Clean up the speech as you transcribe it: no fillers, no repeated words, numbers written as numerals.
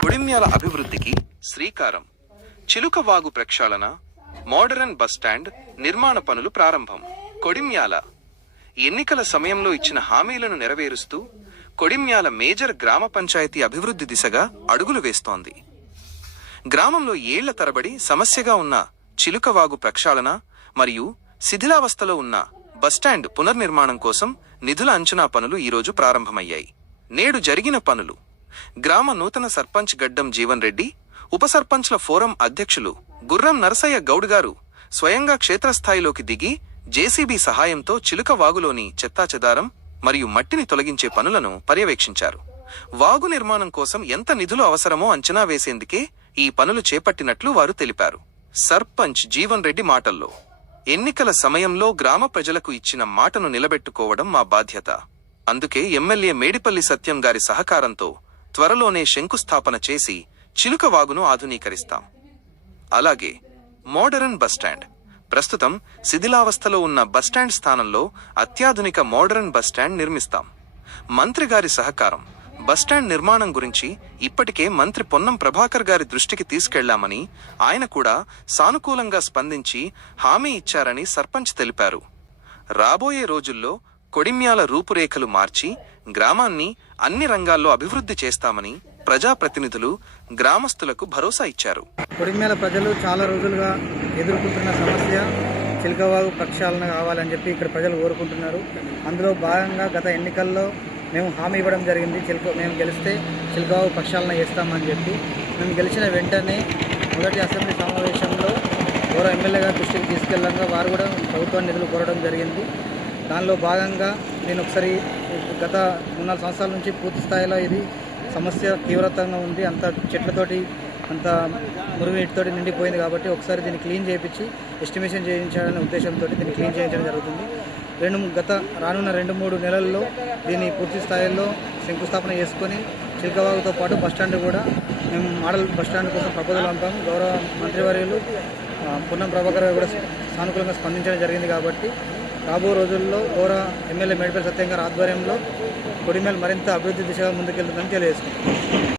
కొడిమ్యాల అభివృద్ధికి శ్రీకారం. చిలుకవాగు ప్రక్షాళన, మోడరన్ బస్టాండ్ నిర్మాణ పనులు ప్రారంభం. కొడిమ్యాల ఎన్నికల సమయంలో ఇచ్చిన హామీలను నెరవేరుస్తూ కొడిమ్యాల మేజర్ గ్రామ పంచాయతీ అభివృద్ధి దిశగా అడుగులు వేస్తోంది. గ్రామంలో ఏళ్ల తరబడి సమస్యగా ఉన్న చిలుకవాగు ప్రక్షాళన మరియు శిథిలావస్థలో ఉన్న బస్టాండ్ పునర్నిర్మాణం కోసం నిధుల అంచనా పనులు ఈరోజు ప్రారంభమయ్యాయి. నేడు జరిగిన పనులు: గ్రామ నూతన సర్పంచ్ గడ్డం జీవన్ రెడ్డి, ఉప సర్పంచ్ల ఫోరం అధ్యక్షులు గుర్రం నరసయ్య గౌడ్ గారు స్వయంగా క్షేత్రస్థాయిలోకి దిగి జేసీబీ సహాయంతో చిలుకవాగులోని చెత్తాచెదారం మరియు మట్టిని తొలగించే పనులను పర్యవేక్షించారు. వాగు నిర్మాణం కోసం ఎంత నిధులు అవసరమో అంచనా వేసేందుకే ఈ పనులు చేపట్టినట్లు వారు తెలిపారు. సర్పంచ్ జీవన్ రెడ్డి మాటల్లో, ఎన్నికల సమయంలో గ్రామ ప్రజలకు ఇచ్చిన మాటను నిలబెట్టుకోవడం మా బాధ్యత. అందుకే ఎమ్మెల్యే మేడిపల్లి సత్యం గారి సహకారంతో త్వరలోనే శంకుస్థాపన చేసి చిలుకవాగును ఆధునీకరిస్తాం. అలాగే మోడరన్ బస్టాండ్, ప్రస్తుతం శిథిలావస్థలో ఉన్న బస్టాండ్ స్థానంలో అత్యాధునిక మోడరన్ బస్టాండ్ నిర్మిస్తాం. మంత్రి గారి సహకారం. బస్టాండ్ నిర్మాణం గురించి ఇప్పటికే మంత్రి పొన్నం ప్రభాకర్ గారి దృష్టికి తీసుకెళ్లామని, ఆయన కూడా సానుకూలంగా స్పందించి హామీ ఇచ్చారని సర్పంచ్ తెలిపారు. రాబోయే రోజుల్లో కొడిమ్యాల రూపురేఖలు మార్చి గ్రామాన్ని అన్ని రంగాల్లో అభివృద్ధి చేస్తామని ప్రజాప్రతినిధులు గ్రామస్తులకు భరోసా ఇచ్చారు. కొడిమ్యాల ప్రజలు చాలా రోజులుగా ఎదుర్కొంటున్న సమస్య చిలుకవాగు ప్రక్షాళన కావాలని చెప్పి ఇక్కడ ప్రజలు కోరుకుంటున్నారు. అందులో భాగంగా గత ఎన్నికల్లో మేము హామీ ఇవ్వడం జరిగింది. మేము గెలిస్తే చిలుకవాగు ప్రక్షాళన చేస్తామని చెప్పి. మేము గెలిచిన వెంటనే మొదటి అసెంబ్లీ సమావేశంలో గౌరవ ఎమ్మెల్యే గారి దృష్టికి తీసుకెళ్ళగా వారు కూడా ప్రభుత్వాన్ని నిధులు కోరడం జరిగింది. దానిలో భాగంగా నేను ఒకసారి గత 3-4 సంవత్సరాల నుంచి పూర్తి స్థాయిలో ఇది సమస్య తీవ్రతంగా ఉంది. అంత చెట్లతోటి అంత మురుగునీటితోటి నిండిపోయింది కాబట్టి ఒకసారి దీన్ని క్లీన్ చేయించి ఎస్టిమేషన్ చేయించాలనే ఉద్దేశంతో దీన్ని క్లీన్ చేయించడం జరుగుతుంది. రానున్న 2-3 నెలల్లో దీన్ని పూర్తి స్థాయిలో శంకుస్థాపన చేసుకొని చిలుకవాగుతో పాటు బస్టాండ్ కూడా మేము మోడల్ బస్టాండ్ కోసం ప్రపోజల్ పంపాము. గౌరవ మంత్రివర్యులు పొన్నం ప్రభాకర్ గారు కూడా సానుకూలంగా స్పందించడం జరిగింది. కాబట్టి రాబో రోజుల్లో గౌరవ ఎమ్మెల్యే మేడిపల్లి సత్యం గారి ఆధ్వర్యంలో కొడిమ్యాల మరింత అభివృద్ధి దిశగా ముందుకెళ్తుందని తెలియజేసుకుంటున్నాం.